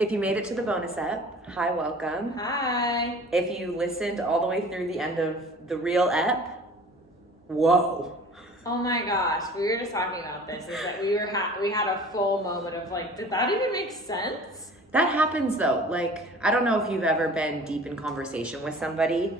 If you made it to the bonus ep, hi, welcome. Hi. If you listened all the way through the end of the real ep, whoa. Oh my gosh, we were just talking about this. Is that we had a full moment of like, did that even make sense? That happens though. Like, I don't know if you've ever been deep in conversation with somebody,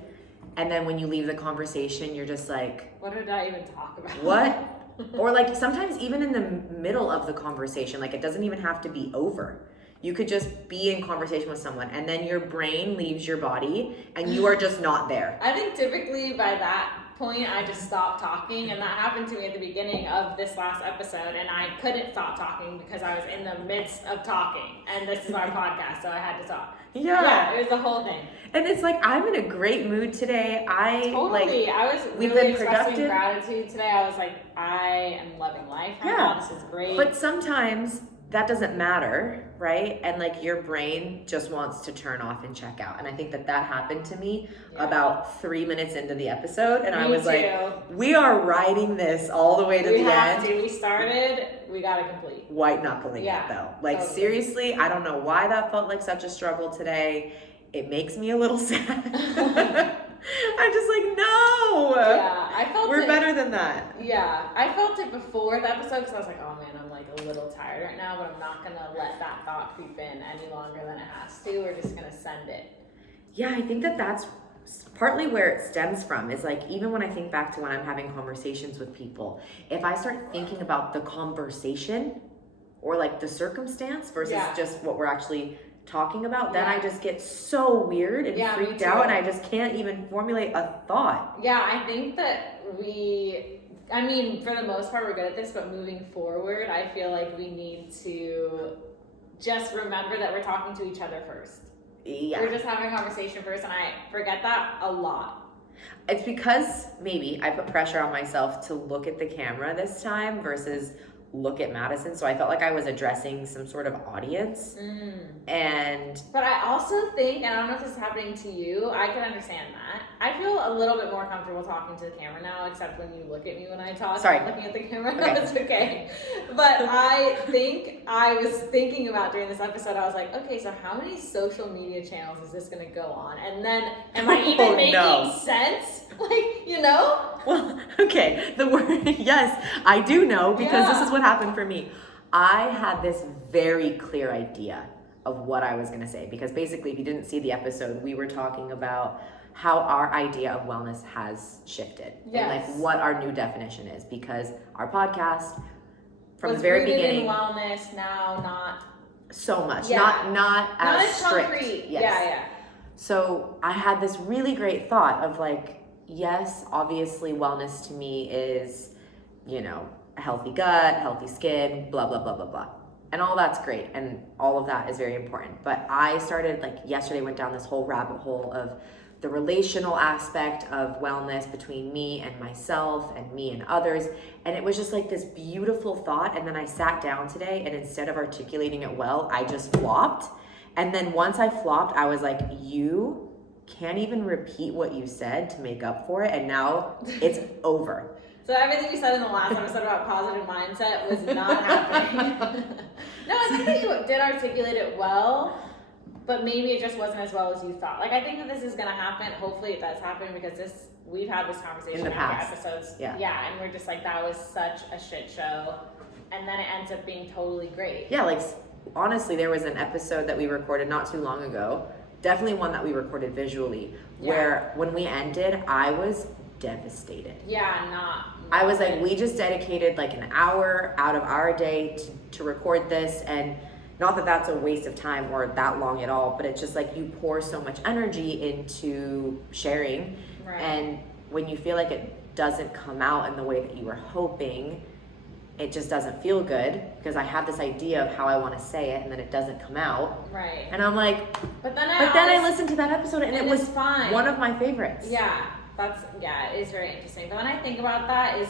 and then when you leave the conversation, you're just like, what did I even talk about? What? Or like sometimes even in the middle of the conversation, like it doesn't even have to be over. You could just be in conversation with someone and then your brain leaves your body and you are just not there. I think typically by that point I just stopped talking, and that happened to me at the beginning of this last episode, and I couldn't stop talking because I was in the midst of talking, and this is our podcast, so I had to talk. Yeah, it was the whole thing. And it's like, I'm in a great mood today. I was really expressing gratitude today. I was like, I am loving life right now. This is great. But sometimes that doesn't matter, right? And like your brain just wants to turn off and check out. And I think that happened to me about 3 minutes into the episode. And I was like, we are riding this all the way to the end. We started, we got to complete. White knuckling it though. Like seriously, I don't know why that felt like such a struggle today. It makes me a little sad. I'm just like, no. Yeah, I felt we're better than that. Yeah, I felt it before the episode because I was like, oh man, I'm like a little tired right now, but I'm not going to let that thought creep in any longer than it has to. We're just going to send it. Yeah, I think that that's partly where it stems from, is like, even when I think back to when I'm having conversations with people, if I start thinking about the conversation or like the circumstance versus just what we're actually talking about, then I just get so weird and freaked out, and I just can't even formulate a thought. Yeah, I think that I mean, for the most part, we're good at this, but moving forward, I feel like we need to just remember that we're talking to each other first. Yeah. We're just having a conversation first, and I forget that a lot. It's because maybe I put pressure on myself to look at the camera this time versus look at Madison, so I felt like I was addressing some sort of audience. But I also think, and I don't know if this is happening to you, I can understand that. I feel a little bit more comfortable talking to the camera now, except when you look at me when I talk. Sorry. Looking at the camera, that's okay. But I think I was thinking about during this episode, I was like, okay, so how many social media channels is this going to go on? And then, am I even making sense? Like, you know? Well, okay, the word, yes, I do know, because this is what happened for me. I had this very clear idea of what I was going to say, because basically, if you didn't see the episode, we were talking about how our idea of wellness has shifted and like what our new definition is, because our podcast from the very beginning, in wellness, now not so much, not as strict. Concrete. Yes. Yeah. So I had this really great thought of like, yes, obviously wellness to me is, you know, a healthy gut, healthy skin, blah, blah, blah, blah, blah. And all that's great. And all of that is very important. But I started, like yesterday, went down this whole rabbit hole of the relational aspect of wellness between me and myself and me and others. And it was just like this beautiful thought. And then I sat down today, and instead of articulating it well, I just flopped. And then once I flopped, I was like, you can't even repeat what you said to make up for it, and now it's over. So everything you said in the last episode about positive mindset was not happening. No, I think that you did articulate it well, but maybe it just wasn't as well as you thought. Like, I think that this is going to happen. Hopefully it does happen, because we've had this conversation in the past episodes. Yeah, and we're just like, that was such a shit show, and then it ends up being totally great. Yeah, like honestly, there was an episode that we recorded not too long ago, definitely one that we recorded visually, where when we ended, I was devastated. I was like, we just dedicated like an hour out of our day to record this, and not that that's a waste of time or that long at all, but it's just like you pour so much energy into sharing, and when you feel like it doesn't come out in the way that you were hoping, it just doesn't feel good, because I have this idea of how I want to say it, and then it doesn't come out. Right. And I'm like, but then I listened to that episode, and it was fine. One of my favorites. Yeah, it is very interesting. But when I think about that, is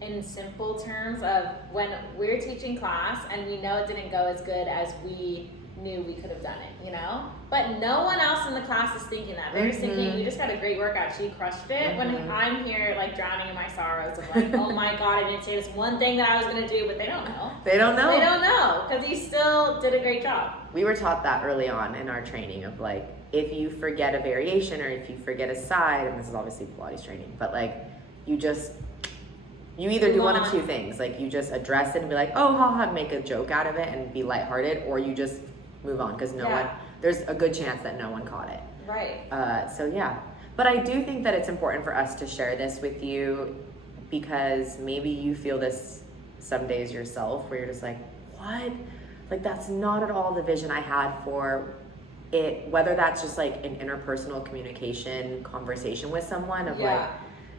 in simple terms of when we're teaching class and we know it didn't go as good as we knew we could have done it, you know? But no one else in the class is thinking that. They're just thinking, you just got a great workout, she crushed it. When I'm here, like, drowning in my sorrows of like, oh my God, I didn't say this one thing that I was going to do, but they don't know. They don't know. They don't know, because you still did a great job. We were taught that early on in our training of like, if you forget a variation or if you forget a side, and this is obviously Pilates training, but like, you either do one of two things. Like, you just address it and be like, oh, haha, make a joke out of it and be lighthearted, or you just move on because there's a good chance that no one caught it. Right. So yeah. But I do think that it's important for us to share this with you because maybe you feel this some days yourself where you're just like, what? Like, that's not at all the vision I had for it, whether that's just like an interpersonal communication conversation with someone of like,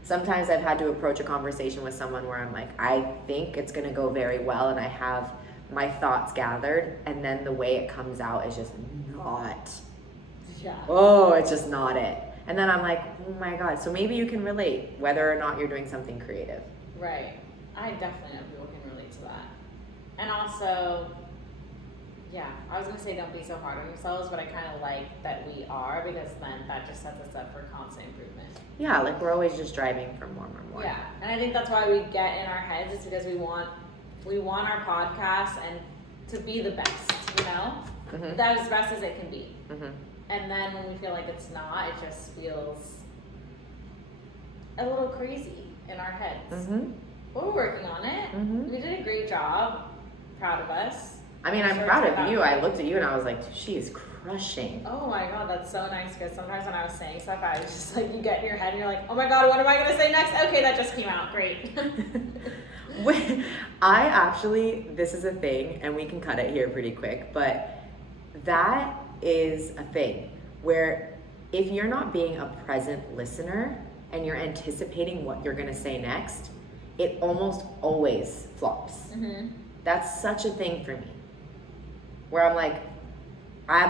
sometimes I've had to approach a conversation with someone where I'm like, I think it's going to go very well and I have my thoughts gathered, and then the way it comes out is just not. Oh, it's just not it. And then I'm like, oh my God. So maybe you can relate whether or not you're doing something creative. Right. I definitely know people can relate to that. And also, I was going to say don't be so hard on yourselves, but I kind of like that we are, because then that just sets us up for constant improvement. Yeah, like we're always just striving for more. Yeah, and I think that's why we get in our heads. It's because we want our podcast and to be the best, you know? That as best as it can be. And then when we feel like it's not, it just feels a little crazy in our heads. But we're working on it. We did a great job. Proud of us. I mean, I'm proud of you. I looked at you and I was like, she is crushing. Oh my God, that's so nice, because sometimes when I was saying stuff, I was just like, you get in your head and you're like, oh my God, what am I going to say next? Okay, that just came out. Great. I actually, this is a thing, and we can cut it here pretty quick, but that is a thing where if you're not being a present listener and you're anticipating what you're going to say next, it almost always flops. That's such a thing for me, where I'm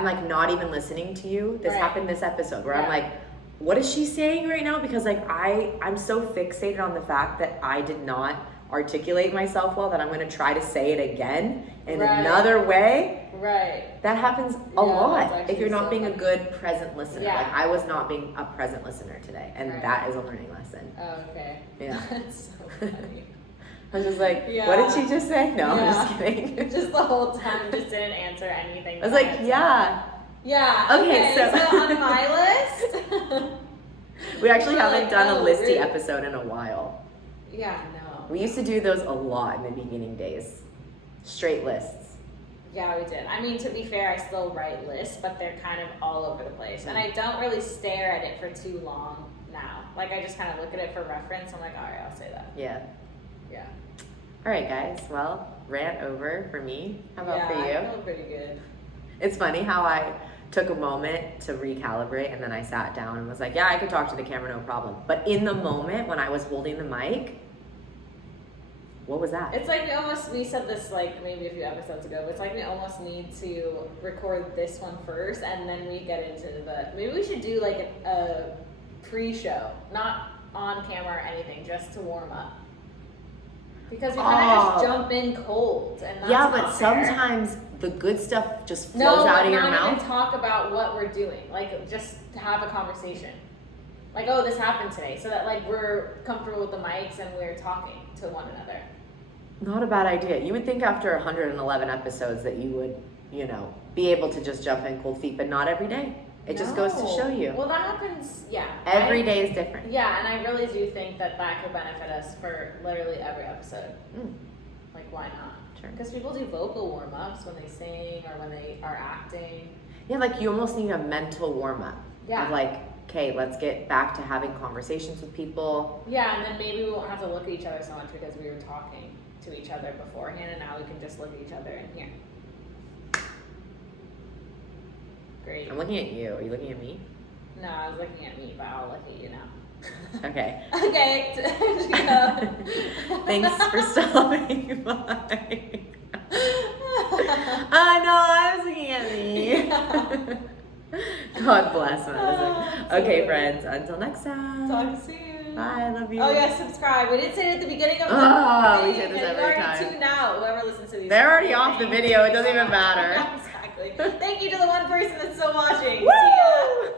like not even listening to you. This happened this episode where I'm like, what is she saying right now? Because like I'm so fixated on the fact that I did not articulate myself well that I'm going to try to say it again in another way. That happens a lot if you're not being a good present listener. Like, I was not being a present listener today, and that is a learning lesson. Oh, okay. Yeah. That's so funny. I was just like, what did she just say? No, I'm just kidding. Just the whole time, just didn't answer anything. I was like, Yeah, okay, so on my list. We actually haven't done a listy episode in a while. Yeah, no. We used to do those a lot in the beginning days. Straight lists. Yeah, we did. I mean, to be fair, I still write lists, but they're kind of all over the place. And I don't really stare at it for too long now. Like, I just kind of look at it for reference. I'm like, all right, I'll say that. Yeah. Yeah. All right, guys. Well, rant over for me. How about for you? I feel pretty good. It's funny how I took a moment to recalibrate, and then I sat down and was like, yeah, I could talk to the camera, no problem. But in the moment when I was holding the mic, what was that? It's like we said this like maybe a few episodes ago, but it's like we almost need to record this one first, and then we get into maybe we should do like a pre-show, not on camera or anything, just to warm up. Because we kind of just jump in cold, and that's but sometimes the good stuff just flows out of your mouth. No, not even talk about what we're doing. Like, just to have a conversation. Like, oh, this happened today, so that like we're comfortable with the mics and we're talking to one another. Not a bad idea. You would think after 111 episodes that you would, be able to just jump in cold feet, but not every day. It just goes to show you. Well, that happens, Every day is different. Yeah, and I really do think that could benefit us for literally every episode. Like, why not? Sure. Because people do vocal warm-ups when they sing or when they are acting. Yeah, like you almost need a mental warm-up. Yeah. Of like, okay, let's get back to having conversations with people. Yeah, and then maybe we won't have to look at each other so much because we were talking to each other beforehand, and now we can just look at each other and hear. Great. I'm looking at you. Are you looking at me? No, I was looking at me, but I'll look at you now. Okay. Okay. Thanks for stopping by. No, I was looking at me. God bless my Okay, friends. Until next time. Talk soon. Bye. I love you. Oh, yeah, subscribe. We didn't say it at the beginning of the we say this every time. Tuned out. Whoever listens to these. They're already off the video. It doesn't even matter. Exactly. Exactly. Thank you to the one person that's still watching. Woo! See ya.